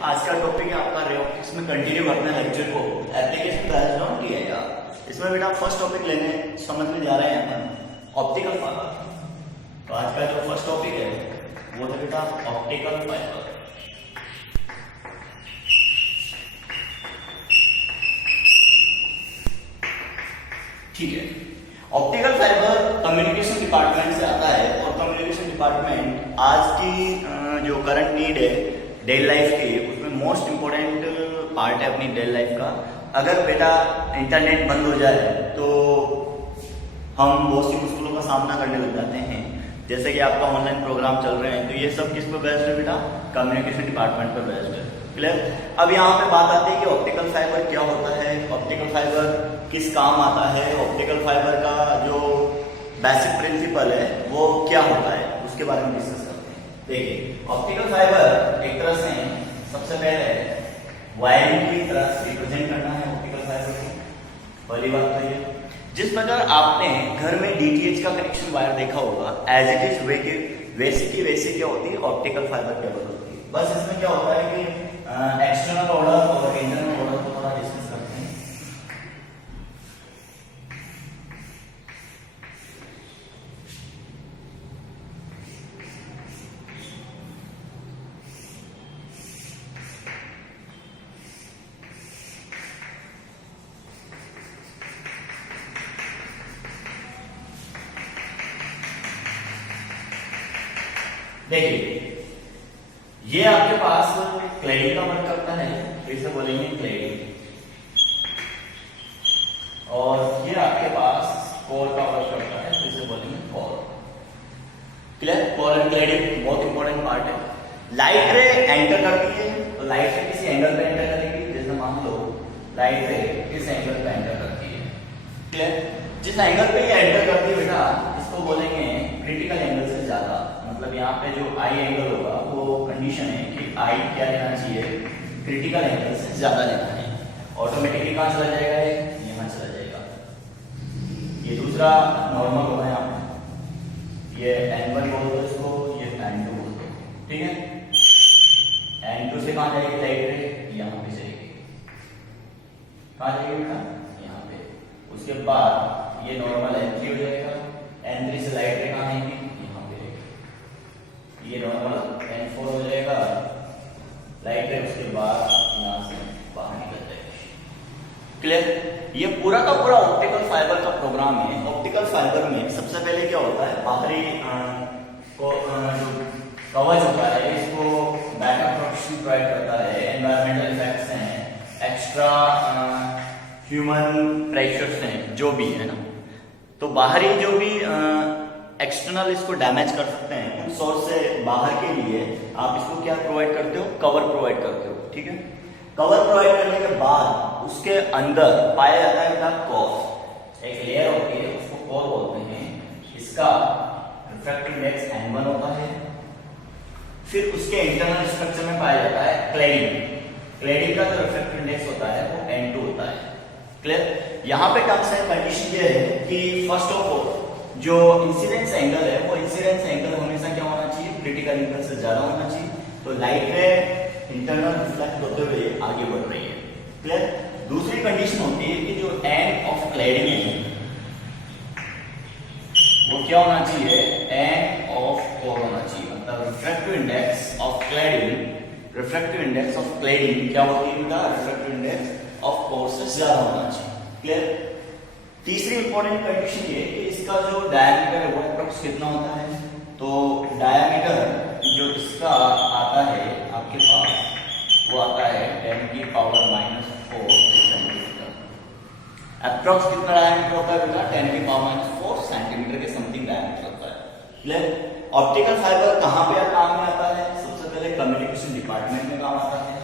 आज का टॉपिक है आपका रे ऑप्टिक्स में कंटिन्यू करना है लेक्चर को एप्लीकेशन बैच डाउन किया है यार। इसमें बेटा फर्स्ट टॉपिक लेने समझ में जा रहे हैं अपन ऑप्टिकल फाइबर। तो आज का जो फर्स्ट टॉपिक है वो है बेटा ऑप्टिकल फाइबर। ठीक है, ऑप्टिकल फाइबर कम्युनिकेशन डिपार्टमेंट से आता है और कम्युनिकेशन डिपार्टमेंट आज की जो करंट नीड है डेली लाइफ की उसमें मोस्ट इम्पोर्टेंट पार्ट है अपनी डेली लाइफ का। अगर बेटा इंटरनेट बंद हो जाए तो हम बहुत सी मुश्किलों का सामना करने लग जाते हैं। जैसे कि आपका ऑनलाइन प्रोग्राम चल रहे हैं तो ये सब किस पे बेस्ड है बेटा? कम्युनिकेशन डिपार्टमेंट पे बेस्ड है। क्लियर? अब यहाँ पे बात आती है कि ऑप्टिकल फाइबर क्या होता है, ऑप्टिकल फाइबर किस काम आता है, ऑप्टिकल फाइबर का जो बेसिक प्रिंसिपल है वो क्या होता है, उसके बारे में डिस्कस करते हैं। देखिए, ऑप्टिकल फाइबर एक तरह से सबसे पहले वायरिंग की तरह रिप्रेजेंट करना है ऑप्टिकल फाइबर को। पहली बात तो ये, जिस प्रकार आपने घर में डीटीएच का कनेक्शन वायर देखा होगा एज इट इज वैसे क्या होती है ऑप्टिकल फाइबर केबल होती है। बस इसमें क्या होता है कि एक्सटर्नल ऑर्डर और इंटरनल ऑर्डर को थोड़ा डिस्कस करते हैं। देखिए, ये आपके पास क्लैडिंग का वर्क करता है, फिर से बोलेंगे क्लैडिंग, और ये आपके पास कोर का वर्क करता है, फिर से बोलेंगे core. Clear? Core and cladding बहुत इंपॉर्टेंट पार्ट है। लाइट रे एंटर करती है तो लाइट रे किसी एंगल पे एंटर करेगी। जैसे मान लो लाइट रे किस एंगल पे एंटर करती है। क्लियर? जिस एंगल पे ये एंटर करती है बेटा इसको बोलेंगे क्रिटिकल एंगल से ज्यादा। मतलब यहाँ पे जो आई एंगल होगा वो कंडीशन है कि आई क्या लेना चाहिए, क्रिटिकल एंगल से ज्यादा लेना है। ऑटोमेटिकली कहाँ चला जाएगा, ये यहाँ चला जाएगा। ये दूसरा नॉर्मल होगा यहाँ पे, ये N1 बोल दो इसको, ये N2 बोल दो। ठीक है, N2 से कहाँ जाएगी लाइट रे, यहाँ पे जाएगी। कहाँ जाएगी बेटा? यहाँ पे। उसके बाद ये नॉर्मल N3 हो जाएगा। N3 से लाइट रे कहाँ आएगी, ये नॉर्मल N4 हो जाएगा लाइट है। उसके बाद यहाँ से बाहर निकल जाएगी। क्लियर? ये पूरा का पूरा ऑप्टिकल फाइबर का प्रोग्राम है। ऑप्टिकल फाइबर में सबसे पहले क्या होता है, बाहरी जो कवच होता है इसको बैकअप प्रोटेक्शन प्रोवाइड करता है। एनवायरमेंटल इफेक्ट्स हैं, एक्स्ट्रा ह्यूमन प्रेशर्स हैं, जो भी है ना, तो बाहरी जो भी एक्सटर्नल इसको डैमेज कर सकते हैं उन सोर्स से बाहर के लिए आप इसको क्या प्रोवाइड करते हो, कवर प्रोवाइड करते हो। ठीक है, कवर प्रोवाइड करने के बाद उसके अंदर पाया जाता है बेटा कोर। एक लेयर होती है उसको कोर बोलते हैं। इसका रिफ्रैक्टिव इंडेक्स N1 होता है। फिर उसके इंटरनल स्ट्रक्चर में पाया जाता है क्लैडिंग। क्लैडिंग का जो रिफ्रैक्टिव इंडेक्स होता है वो N2 होता है। क्लियर? यहाँ पे टर्म्स एंड कंडीशन ये है कि फर्स्ट ऑफ ऑल जो इंसिडेंस एंगल है वो इंसिडेंस एंगल हमेशा क्या होना चाहिए, क्रिटिकल एंगल से ज्यादा होना चाहिए। तो लाइट रे इंटरनल रिफ्लेक्ट होते हुए आगे बढ़ रही है। क्लियर? दूसरी कंडीशन होती है कि जो एंड ऑफ क्लैडिंग है वो क्या होना चाहिए, एंड ऑफ कोर होना चाहिए। मतलब रिफ्रैक्टिव इंडेक्स ऑफ क्लैडिंग क्या होती है बेटा, रिफ्रैक्टिव इंडेक्स ऑफ कोर से ज्यादा होना चाहिए। क्लियर? तीसरी इंपॉर्टेंट कंडीशन ये कि इसका जो डायमीटर है वो अप्रॉक्स कितना होता है। तो डायमीटर जो इसका आता है आपके पास वो आता है 10 की पावर -4 सेंटीमीटर। अप्रॉक्स कितना डायमीटर होता है बेटा, 10 की पावर -4 सेंटीमीटर के समथिंग डायमीटर होता है। क्लियर? ऑप्टिकल फाइबर कहाँ पे काम में आता है? सबसे पहले कम्युनिकेशन डिपार्टमेंट में काम आता है।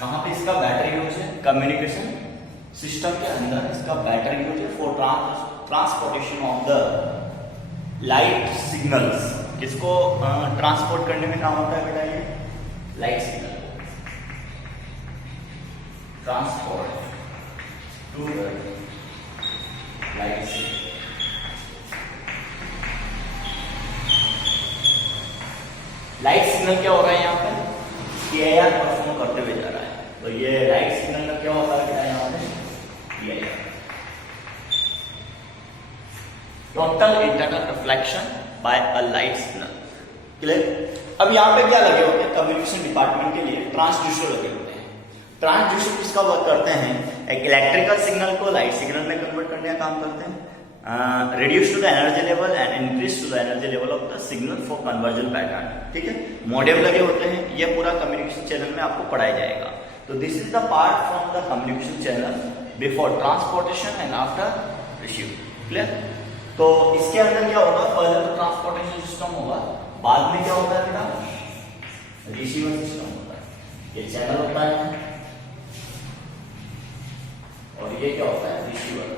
कहां पे इसका बैटरी यूज है, कम्युनिकेशन सिस्टम के अंदर इसका बैटरी यूज है for transportation of the light signals. किसको ट्रांसपोर्ट करने में काम होता है बेटा, ये light signal transport to the light signal. Light signal क्या हो रहा है यहाँ पे, PIR परफॉर्म करते हुए जा रहा है। तो ये लाइट सिग्नल का क्या होता है यहाँ पे, PIR, total internal reflection by a light signal. Clear. अब यहाँ पे क्या लगे होते हैं, कम्युनिकेशन डिपार्टमेंट के लिए ट्रांसड्यूसर लगे होते हैं। ट्रांसड्यूसर किसका वर्क करते हैं, एक इलेक्ट्रिकल सिग्नल को लाइट सिग्नल में कन्वर्ट करने का काम करते हैं। Reduce to the energy level and increase to the energy level of the signal for conversion pattern. ठीक है, मॉडेम लगे होते हैं, ये पूरा कम्युनिकेशन चैनल में आपको पढ़ाया जाएगा। तो this is the part from the communication channel before transportation and after receive. Clear. तो इसके अंदर क्या होगा, पहले तो ट्रांसपोर्टेशन सिस्टम होगा, बाद में क्या होता है बेटा, रिसीवर सिस्टम होता है। ये चैनल होता है और ये क्या होता है, रिसीवर।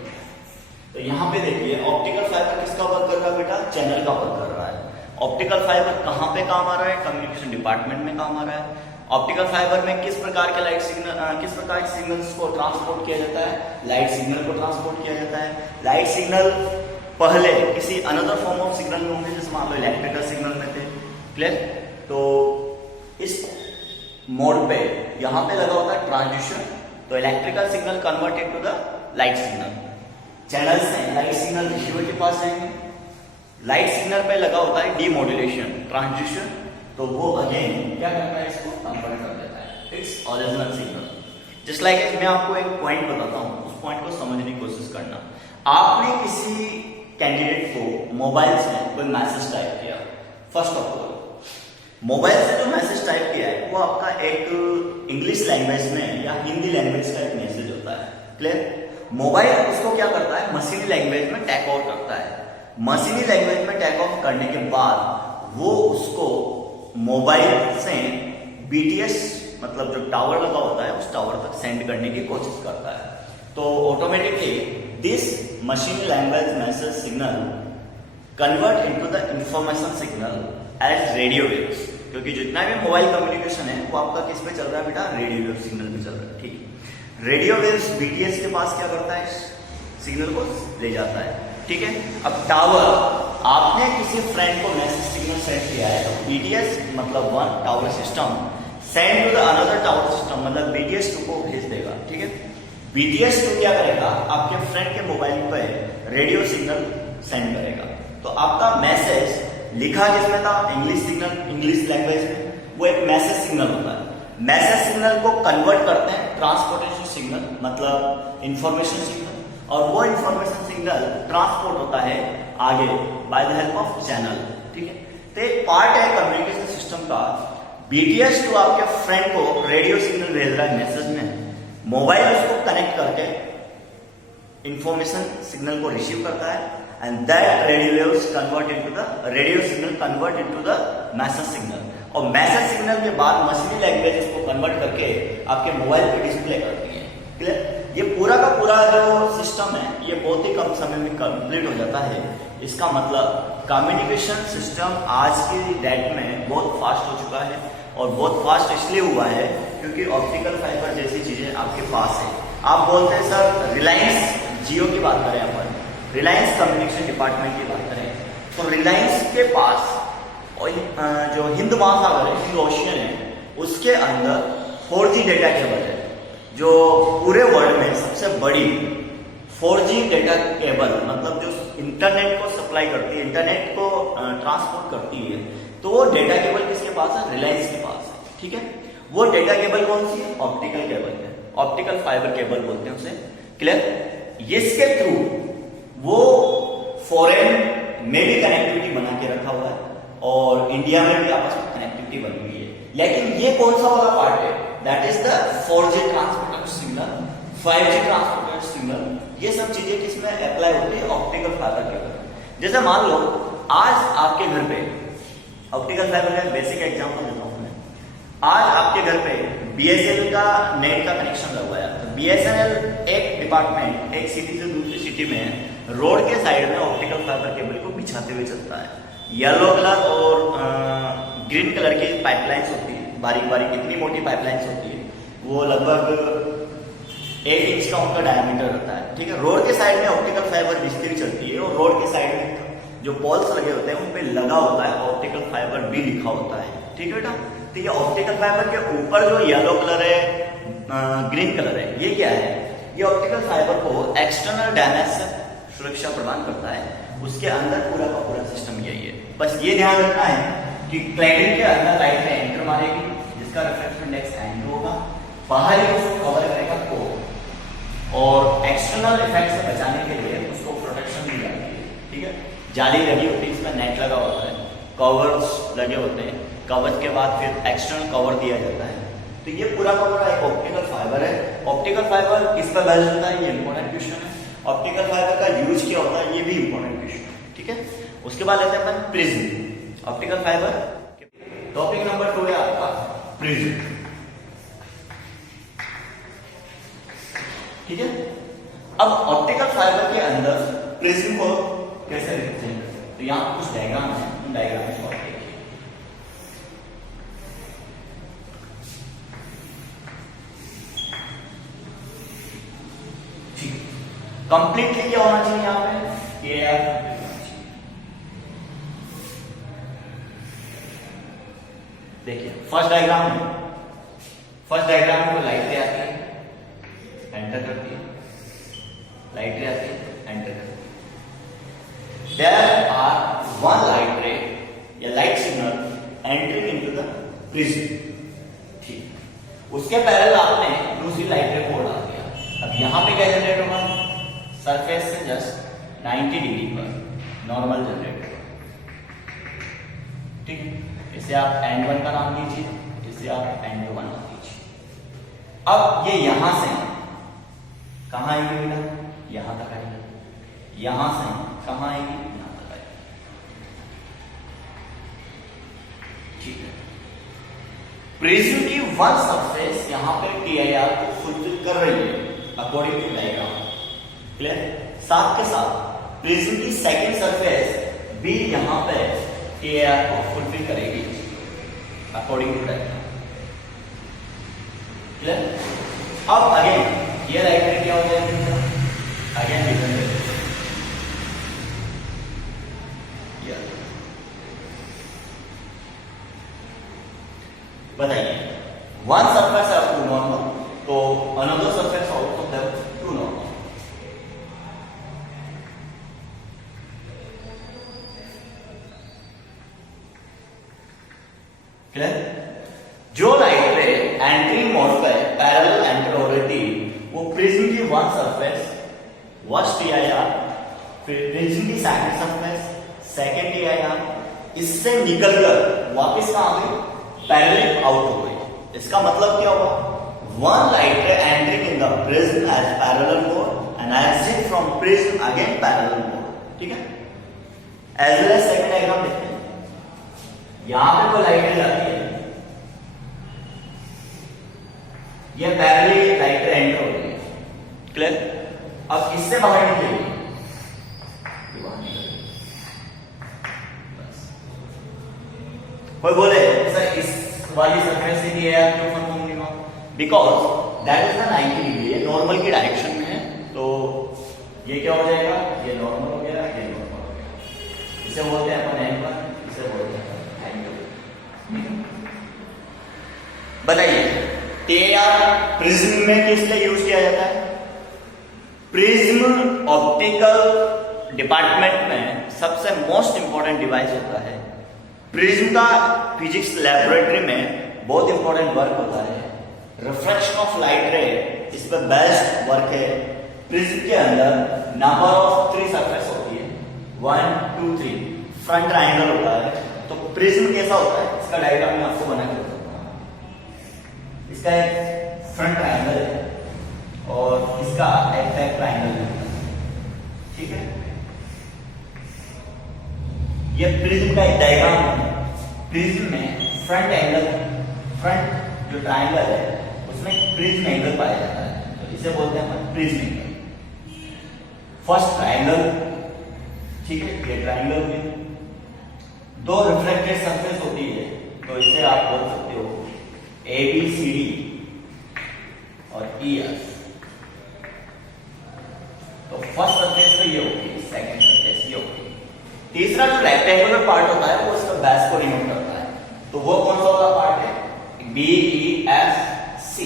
तो यहाँ पे देखिए ऑप्टिकल फाइबर किसका वर्क कर रहा है बेटा, चैनल का वर्क कर रहा है। ऑप्टिकल फाइबर कहाँ पे काम आ रहा है, कम्युनिकेशन डिपार्टमेंट में काम आ रहा है। ऑप्टिकल फाइबर में किस प्रकार के लाइट सिग्नल, किस प्रकार के सिग्नल्स को ट्रांसपोर्ट किया जाता है, लाइट सिग्नल को ट्रांसपोर्ट किया जाता है। लाइट सिग्नल पहले किसी अनदर फॉर्म ऑफ सिग्नल में होंगे, जैसे मान लो इलेक्ट्रिकल सिग्नल में थे। क्लियर। तो इस मोड पे यहाँ पे लगा होता है ट्रांसड्यूसर, तो electrical signal converted to the light signal. Channel से लाइट सिग्नल रिसीवर के पास जाएंगे। लाइट सिग्नल पे लगा होता है डीमॉड्यूलेशन ट्रांसड्यूसर, तो वो अगेन क्या करता है, इसको कन्वर्ट कर देता है its original signal. Just like मैं आपको एक पॉइंट बताता हूँ, उस पॉइंट को समझने की कोशिश करना। आपने किसी कैंडिडेट को मोबाइल से कोई मैसेज टाइप किया, फर्स्ट ऑफ ऑल मोबाइल से जो मैसेज टाइप किया है वो आपका एक इंग्लिश लैंग्वेज में या हिंदी लैंग्वेज का एक मैसेज होता है। क्लियर। मोबाइल उसको क्या करता है, मशीनी लैंग्वेज में टैग आउट करता है। मशीनी लैंग्वेज में टैग आउट करने के बाद वो उसको मोबाइल से BTS मतलब जो टावर लगा होता है उस टावर तक सेंड करने की कोशिश करता है। तो automatically this machine language message signal convert into the information signal as radio waves, क्योंकि जितना भी मोबाइल कम्युनिकेशन है वो आपका किस पे चल रहा है बेटा, रेडियो वेव सिग्नल पे चल रहा है। ठीक है, रेडियो वेव्स BTS के पास क्या करता है, सिग्नल को ले जाता है। ठीक है। अब टावर, आपने किसी फ्रेंड को मैसेज सिग्नल सेंड किया है, तो BTS मतलब one tower system send to the another tower system, मतलब BTS 2 को भेज देगा। ठीक है। BTS 2 क्या करेगा, आपके फ्रेंड के मोबाइल पे रेडियो सिग्नल सेंड करेगा। तो आपका मैसेज लिखा जिसमें था इंग्लिश सिग्नल, इंग्लिश लैंग्वेज में, वो एक मैसेज सिग्नल होता है। मैसेज सिग्नल को कन्वर्ट करते हैं ट्रांसपोर्टेशन सिग्नल, मतलब इंफॉर्मेशन सिग्नल, और वो इंफॉर्मेशन सिग्नल ट्रांसपोर्ट होता है आगे by the help of channel. ठीक है। तो एक पार्ट है कम्युनिकेशन सिस्टम का, BTS 2 आपके फ्रेंड को रेडियो सिग्नल भेज रहा है मैसेज में, मोबाइल उसको कनेक्ट करके इंफॉर्मेशन सिग्नल को रिसीव करता है, and that radio waves convert into the radio signal convert into the message signal, और मैसेज सिग्नल के बाद मशीनी लैंग्वेज इसको कन्वर्ट करके आपके मोबाइल पे डिस्प्ले करती है। क्लियर। ये पूरा का पूरा जो सिस्टम है ये बहुत ही कम समय में कंप्लीट हो जाता है। इसका मतलब कम्युनिकेशन सिस्टम आज की डेट में बहुत फास्ट हो चुका है, और बहुत फास्ट इसलिए हुआ है क्योंकि ऑप्टिकल फाइबर जैसी चीजें आपके पास है। आप बोलते हैं सर रिलायंस जियो की बात करें, अपन रिलायंस कम्युनिकेशन डिपार्टमेंट की बात करें, तो रिलायंस के पास और जो हिंद महासागर है, हिंद ओशियन है, उसके अंदर 4G डेटा केबल है, जो पूरे वर्ल्ड में सबसे बड़ी 4G डेटा केबल, मतलब जो इंटरनेट को सप्लाई करती है, इंटरनेट को ट्रांसपोर्ट करती है, तो वो डेटा केबल किसके पास है, रिलायंस के पास है। ठीक है। वो डेटा केबल कौन सी है, ऑप्टिकल केबल है, ऑप्टिकल फाइबर केबल बोलते हैं उसे। क्लियर। इसके थ्रू वो फॉरेन में भी कनेक्टिविटी बना के रखा हुआ है और इंडिया में भी आपस में कनेक्टिविटी बनी हुई है। लेकिन ये कौन सा वाला पार्ट है, that is the 4G transporter signal, 5G transporter signal, ये सब चीजें किसमें अप्लाई होती है, ऑप्टिकल फाइबर केबल। जैसे मान लो आज आपके घर पे ऑप्टिकल फाइबर का बेसिक एग्जांपल देता हूं मैं, आज आपके घर पे BSNL का नेट का कनेक्शन लगवाया, तो BSNL एक डिपार्टमेंट एक सिटी से दूसरी सिटी में रोड के साइड में ऑप्टिकल फाइबर केबल को बिछाते हुए चलता है। येलो कलर और ग्रीन कलर की पाइपलाइंस होती है, बारीक बारीक इतनी मोटी पाइपलाइंस होती है, वो लगभग 8 इंच का उनका डायमीटर होता है। ठीक है। रोड के साइड में ऑप्टिकल फाइबर बिजली हुई चलती है, और रोड के साइड में जो पोल्स लगे होते हैं उन पे लगा होता है ऑप्टिकल फाइबर भी लिखा होता है। ठीक है बेटा। तो ये ऑप्टिकल फाइबर के ऊपर जो येलो कलर है, ग्रीन कलर है, ये क्या है? ये ऑप्टिकल फाइबर को एक्सटर्नल डैमेज से सुरक्षा प्रदान करता है। उसके अंदर पूरा का पूरा सिस्टम यही है। बस ये ध्यान रखना है कि क्लैडिंग के अंदर लाइट में एंकर मारेगी, जिसका रिफ्लेक्शन इंडेक्स एंड होगा, बाहरी उसको कवर करेगा कोर, और एक्सटर्नल इफेक्ट से बचाने के लिए उसको प्रोटेक्शन दी जाती है, ठीक है। जाली लगी होती है, इसमें नेट लगा होता है, कवर्स लगे होते हैं, कवर के बाद फिर एक्सटर्नल कवर दिया जाता है। तो ये पूरा का पूरा एक ऑप्टिकल फाइबर है। ऑप्टिकल फाइबर किस पर बेस्ड होता है, ये इंपॉर्टेंट क्वेश्चन है। ऑप्टिकल फाइबर का यूज क्या होता है, ये भी इंपॉर्टेंट क्वेश्चन है, ठीक है। उसके बाद लेते हैं अपन prism. Optical fibre topic number 2 है आपका प्रिज्म, ठीक है। अब ऑप्टिकल फाइबर के अंदर प्रिज्म को कैसे रिप्रेजेंट करते हैं, तो यहां कुछ डायग्राम है, उन डायग्राम को आप देखिए। ठीक, कंप्लीटली क्या होना चाहिए यहां पे, ये देखिए फर्स्ट डायग्राम में, फर्स्ट डायग्राम में लाइट रे आती है, एंटर करती है, लाइट रे आती है, एंटर करती है। देयर आर वन लाइट रे या light signal entering into the prism, ठीक। उसके पैरेलल आपने दूसरी लाइट रे को डाल दिया। अब यहां पे क्या जनरेट होगा, सरफेस से जस्ट 90 डिग्री पर नॉर्मल जनरेट होगा, ठीक है। इसे आप N1 का नाम दीजिए, इसे आप N2 का नाम दीजिए। अब ये यहां से कहां आएगी बेटा, यहां तक आएगी, यहां से कहां आएगी, यहां तक आएगी, ठीक है। प्रिज्म की वन सरफेस यहां पे TIR को फुलफिल कर रही है अकॉर्डिंग टू डायग्राम, क्लियर। साथ के साथ प्रिज्म की सेकंड सरफेस भी यहां पे TIR को फुलफिल करेगी अकॉर्डिंग टू डायग्राम, क्लियर। अब अगेन ये लाइट रे क्या हो जाएगी, अगेन डिफरेंट बताइए, वन सरफेस है टू नॉर्मल, तो another surface also there to normal, clear. जो लाइट रे एंट्री मोड पे पैरेलल एंटर हो रही थी, वो प्रिज्म की वन सरफेस फर्स्ट TIR, फिर प्रिज्म की सेकंड सरफेस सेकंड TIR, इससे निकलकर वापस कहां आ गई, पैरेलल आउट हो गई। इसका मतलब क्या होगा, one light ray entering in the prism as parallel mode and exit from prism again parallel mode, ठीक है। As well as second diagram देखते हैं। यहां पे कोई लाइट जाती है, ये पैरेलल लाइट एंटर हो रही है, क्लियर। अब इससे बाहर निकलेगी, कोई बोले सर इस वाली सरफेस से TIR क्यों परफॉर्म नहीं हुआ, because that is the 90 degree, ये नॉर्मल की डायरेक्शन में है, तो ये क्या हो जाएगा, ये नॉर्मल हो गया, ये नॉर्मल हो गया। इसे बोलते हैं अपन N1, इसे बोलते हैं N2। बताइए TIR प्रिज्म में किस लिए यूज किया जाता है, प्रिज्म ऑप्टिकल डिपार्टमेंट में सबसे मोस्ट इंपॉर्टेंट डिवाइस होता है। प्रिज्म का फिजिक्स लैबोरेटरी में बहुत इंपॉर्टेंट वर्क होता है, रिफ्लेक्शन ऑफ लाइट रे, इस पर बेस्ट वर्क है। प्रिज्म के अंदर नंबर ऑफ 3 सरफेस होती है, 1 2 3, फ्रंट ट्रायंगल होता है। तो प्रिज्म कैसा होता है, इसका डायग्राम मैं आपको बना के बताता हूं। इसका एक फ्रंट ट्रायंगल है और इसका एक बैक ट्रायंगल है, ठीक है। ये प्रिज्म का एक डायग्राम है। प्रिज्म में फ्रंट एंगल, फ्रंट जो ट्रायंगल है उसमें प्रिज्म एंगल पाया जाता है, तो इसे बोलते हैं अपन प्रिज्म एंगल। फर्स्ट ट्रायंगल, ठीक है, ये ट्रायंगल में 2 रिफ्लेक्टेड सरफेस होती है, तो इसे आप बोल सकते हो ABCD और EF। तो फर्स्ट सरफेस तो ये होगी, सेकंड सरफेस ये होगी। तीसरा जो रेक्टेंगुलर पार्ट होता है वो इसका बेस को डिनोट करता है, तो वो कौन सा वाला पार्ट है? BEFC।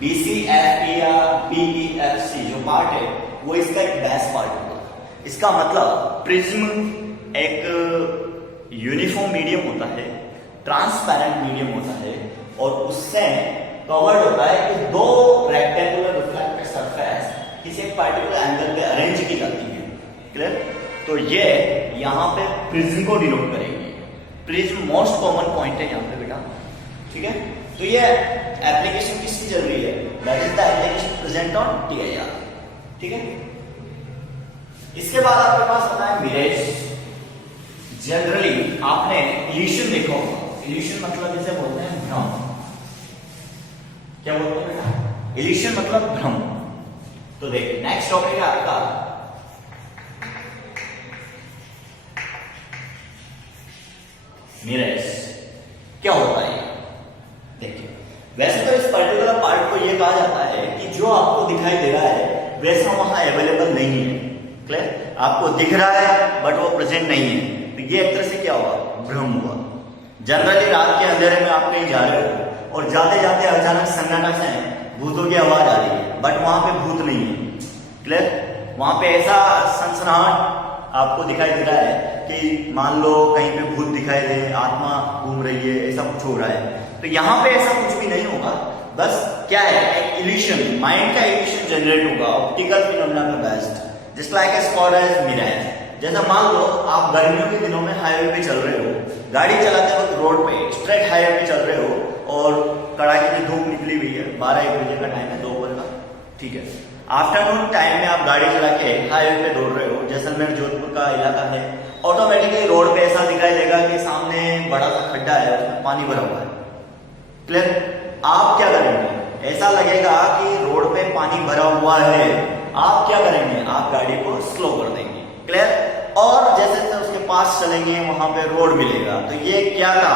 BCFE या BEFC जो पार्ट है वो इसका एक बेस पार्ट होगा। इसका मतलब प्रिज्म एक यूनिफॉर्म मीडियम होता है, ट्रांसपेरेंट मीडियम होता है, और उससे कवर्ड होता है कि दो रेक्टेंगुलर रिफ्लेक्टेड सरफेस किसी एक पार्टिकुलर एंगल पे अरेंज की जाती है। क्लियर? तो ये यहाँ पे प्रिज्म को डिनोट करेगी। प्रिज्म मोस्ट कॉमन पॉइंट है यहाँ पे बेटा, ठीक है। तो ये एप्लीकेशन किसकी चल रही है? That is the application present on TIR, ठीक है। इसके बाद आपके पास आता है मिरेज। जनरली आपने इल्यूशन देखा होगा। इल्यूशन मतलब इसे बोलते हैं भ्रम। क्या बोलते हैं बेटा? इल्यूशन मतलब भ्रम। तो देखिए नेक्स्ट टॉपिक है आपका मिरेज। क्या होता है? देखिए वैसे तो इस पर्टिकुलर पार्ट को यह कहा जाता है कि जो आपको दिखाई दे रहा है वैसा वहां अवेलेबल नहीं है। क्लियर? आपको दिख रहा है बट वो प्रेजेंट नहीं है, तो ये एक तरह से क्या हुआ? भ्रम हुआ। जनरली रात के अंधेरे में आप कहीं जा रहे हो और जाते जाते अचानक सन्नाटा से भूतों की आवाज आ रही है, बट वहां पे भूत नहीं है। क्लियर? वहां पे ऐसा सनसनाहट आपको दिखाई दे रहा है कि मान लो कहीं पे भूत दिखाई दे, आत्मा घूम रही है, ऐसा कुछ हो रहा है। तो यहाँ पे ऐसा कुछ भी नहीं होगा। बस क्या है? एक इल्यूशन, माइंड का इल्यूशन जनरेट होगा, ऑप्टिकल फिनोमेना का based, just like as called as mirage. जैसा मान लो आप गर्मियों के दिनों में हाईवे पे चल रहे हो, गाड़ी चलाते वक्त रोड पे स्ट्रेट हाईवे पे चल रहे हो और कड़ाके की धूप निकली हुई है, 12-1 बजे का टाइम है, दोपहर का, ठीक है। आफ्टरनून टाइम में आप गाड़ी चला के हाईवे पे दौड़ रहे हो, जैसलमेर जोधपुर का इलाका है, ऑटोमेटिकली रोड पे ऐसा दिखाई देगा कि सामने बड़ा सा खड्डा है, उसमें पानी भरा हुआ है। क्लियर? आप क्या करेंगे? ऐसा लगेगा कि रोड पे पानी भरा हुआ है, आप क्या करेंगे? आप गाड़ी को स्लो कर देंगे। क्लियर? और जैसे जैसे उसके पास चलेंगे वहां पे रोड मिलेगा। तो ये क्या था?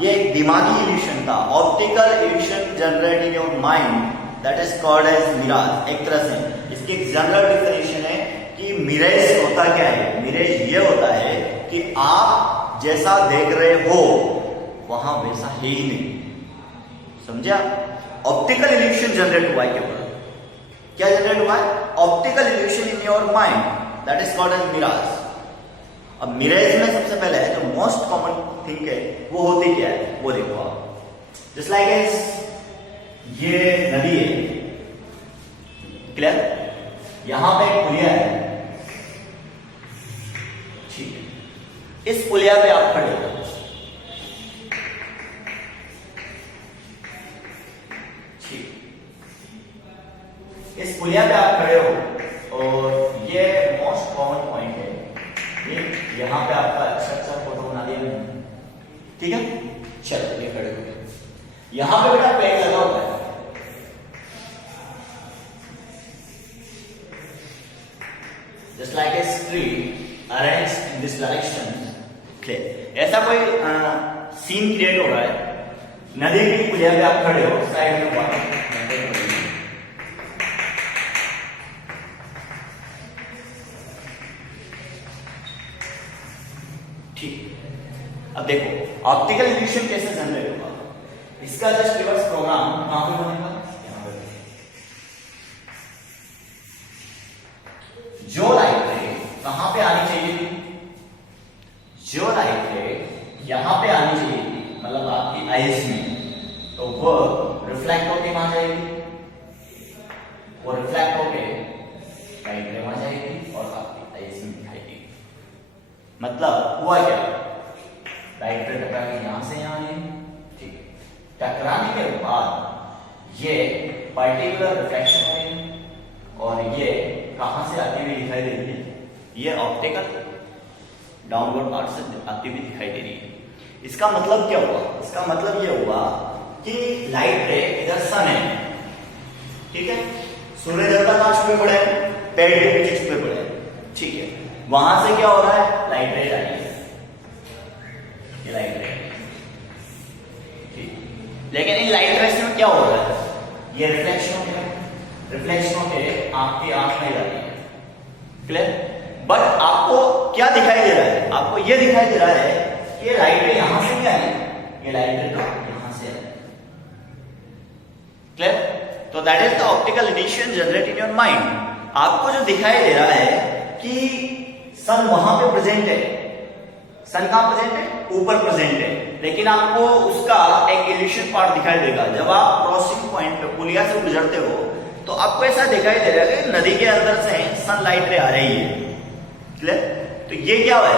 ये एक दिमागी इल्यूशन था, optical illusion generate in your mind, that is called as mirage. एक तरह से इसकी एक जनरल डिफिनेशन है कि मिरेज होता क्या है? मिरेज ये होता है कि आप जैसा देख रहे हो वहां वैसा है ही नहीं। समझा? ऑप्टिकल इल्यूशन जनरेट हुआ है केवल। क्या जनरेट हुआ है? Optical illusion in your mind, that is called as mirage. अब मिरेज में सबसे पहले जो मोस्ट कॉमन थिंग है वो होती क्या है? वो देखो आप, जस्ट लाइक एज ये नदी है। क्लियर? यहां पे एक पुलिया है, ठीक है। इस पुलिया पे आप खड़े हो, ठीक, इस पुलिया पे आप खड़े हो और ये मोस्ट कॉमन पॉइंट है। ये यहां पे आपका अच्छा फोटो बना दिया, ठीक है। चलो ये खड़े हो गए। यहां पे बेटा पेड़ लगा हुआ है, just like a tree arranged in this direction. Clear? ऐसा कोई सीन क्रिएट हो रहा है, नदी की पुलिया पे आप खड़े हो, साइड में पानी, ठीक। अब देखो ऑप्टिकल इल्यूशन कैसे जनरेट होगा। इसका जस्ट रिवर्स प्रोग्राम कहां पे बनेगा? जो लाइट रे कहां पे आनी चाहिए थी? जो लाइट रे यहां पे आनी चाहिए थी, मतलब आपकी आईज में, तो वो रिफ्लेक्ट होके कहां जाएगी? वो रिफ्लेक्ट होके लाइट रे वहां जाएगी और आपकी आईज में दिखाएगी। मतलब हुआ क्या? लाइट रे टकरा के यहां से यहां आई, ठीक। टकराने के बाद ये पर्टिकुलर रिफ्लेक्शन होगी और ये कहां से आती हुई दिखाई दे रही है? ये ऑप्टिकल डाउनवर्ड पार्ट से आती हुई दिखाई दे रही है। इसका मतलब क्या हुआ? इसका मतलब ये हुआ कि लाइट रे इधर सन है, ठीक है, सूर्य देवता कहां छुपे पड़े हैं? पेड़ के पीछे छुपे पड़े हैं, ठीक है। वहां से क्या हो रहा है? लाइट रे आ रही है, ये लाइट रे, ठीक। लेकिन इन लाइट रेस में क्या हो रहा है? ये रिफ्लेक्शन हो गया, रिफ्लेक्शन होके आपकी आंख में जाती है। क्लियर? बट आपको क्या दिखाई दे रहा है? आपको ये दिखाई दे रहा है कि लाइट रे यहां से नहीं आई, ये लाइट रे तो यहां से है। क्लियर? तो that is the optical illusion generate in your mind. आपको जो दिखाई दे रहा है कि सन वहां पे प्रेजेंट है, सन कहां प्रेजेंट है? ऊपर प्रेजेंट है, लेकिन आपको उसका एक इल्यूशन पार्ट दिखाई देगा। जब आप क्रॉसिंग पॉइंट पे पुलिया से गुजरते हो तो आपको ऐसा दिखाई दे रहा है कि नदी के अंदर से सनलाइट रे आ रही है। क्लियर? तो ये क्या है?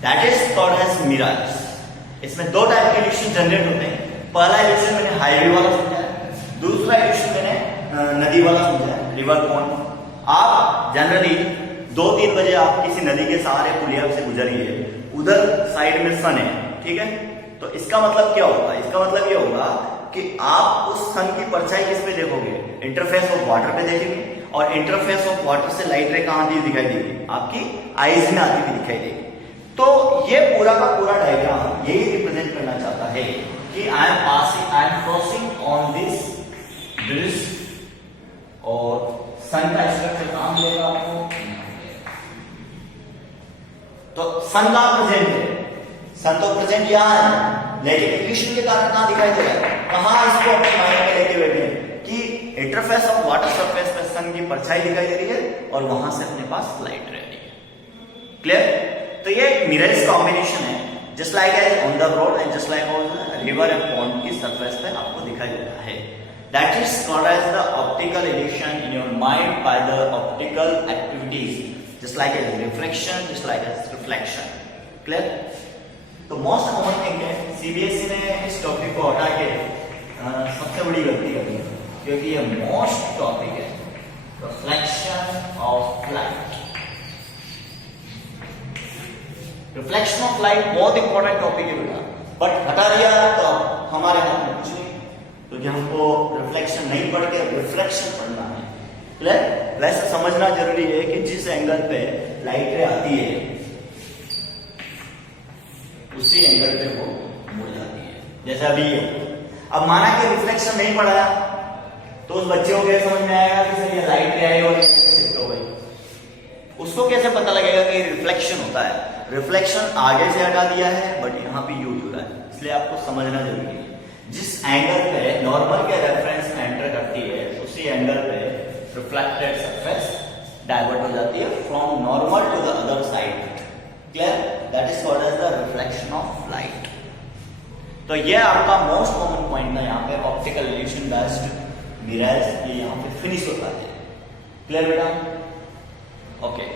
That is called as mirrors. इसमें दो टाइप के इल्यूशन जनरेट होते हैं। पहला इल्यूशन मैंने हाईवे वाला समझाया, दूसरा इल्यूशन मैंने नदी वाला समझाया, रिवर पॉइंट। आप जनरली 2-3 बजे आप किसी नदी के सहारे पुलिया से गुजरिए, उधर साइड में सन है, ठीक है? तो इसका मतलब क्या होगा? इसका मतलब ये होगा कि आप उस सन की परछाई किस पे देखोगे? इंटरफेस ऑफ वाटर पे देखेंगे, और इंटरफेस ऑफ वाटर से लाइट रे कहां दी दिखाई देगी? आपकी आईज में आती हुई दिखाई देगी। तो ये पूरा का पूरा डायग्राम यही रिप्रेजेंट करना चाहता है कि I am crossing on this bridge, और सन का स्ट्रक्चर कहां मिलेगा आपको? तो सन कहां प्रेजेंट है? सन तो प्रेजेंट यहां है, लेकिन इल्यूशन के कारण कहां दिखाई दे रहा है? कहां इसको अपने माइंड में लेके बैठे हैं कि इंटरफेस ऑफ वाटर सरफेस पे सन की परछाई दिखाई दे रही है और वहां से अपने पास लाइट रह रही है। क्लियर? तो ये एक मिरर्स कॉम्बिनेशन है, just like as on the road and just like on the river and pond की सरफेस पे आपको दिखाई दे रहा है। That is called as the optical illusion in your mind by the optical activities, just like as reflection, just like as reflection. Clear? तो most common thing है, CBSE ने इस टॉपिक को हटा के सबसे बड़ी गलती करी है, क्योंकि ये मोस्ट टॉपिक है, reflection of light. Reflection of light बहुत इंपॉर्टेंट टॉपिक है बेटा, बट हटा दिया तो हमारे हाथ में कुछ नहीं, क्योंकि हमको रिफ्लेक्शन नहीं पढ़ के रिफ्लेक्शन पढ़ना है। क्लियर? वैसे समझना जरूरी है कि जिस एंगल पे लाइट रे आती है उसी एंगल पे वो मुड़ जाती है, जैसे अभी ये। अब माना कि रिफ्लेक्शन नहीं पढ़ाया तो उस बच्चे को कैसे समझ में आएगा कि सर ये लाइट रे आई और शिफ्ट हो गई? उसको कैसे पता लगेगा कि रिफ्लेक्शन होता है? रिफ्लेक्शन आगे से हटा दिया है, बट यहाँ पे यूज हो रहा है, इसलिए आपको समझना जरूरी है। जिस एंगल पे नॉर्मल के रेफरेंस में एंटर करती है उसी एंगल पे रिफ्लेक्टेड सरफेस डाइवर्ट हो जाती है from normal to the other side. Clear? That is called as the reflection of light. तो ये आपका मोस्ट कॉमन पॉइंट था यहाँ पे, ऑप्टिकल इल्यूशन बेस्ड मिरर्स, ये यहाँ पे फिनिश होता है। क्लियर बेटा? ओके।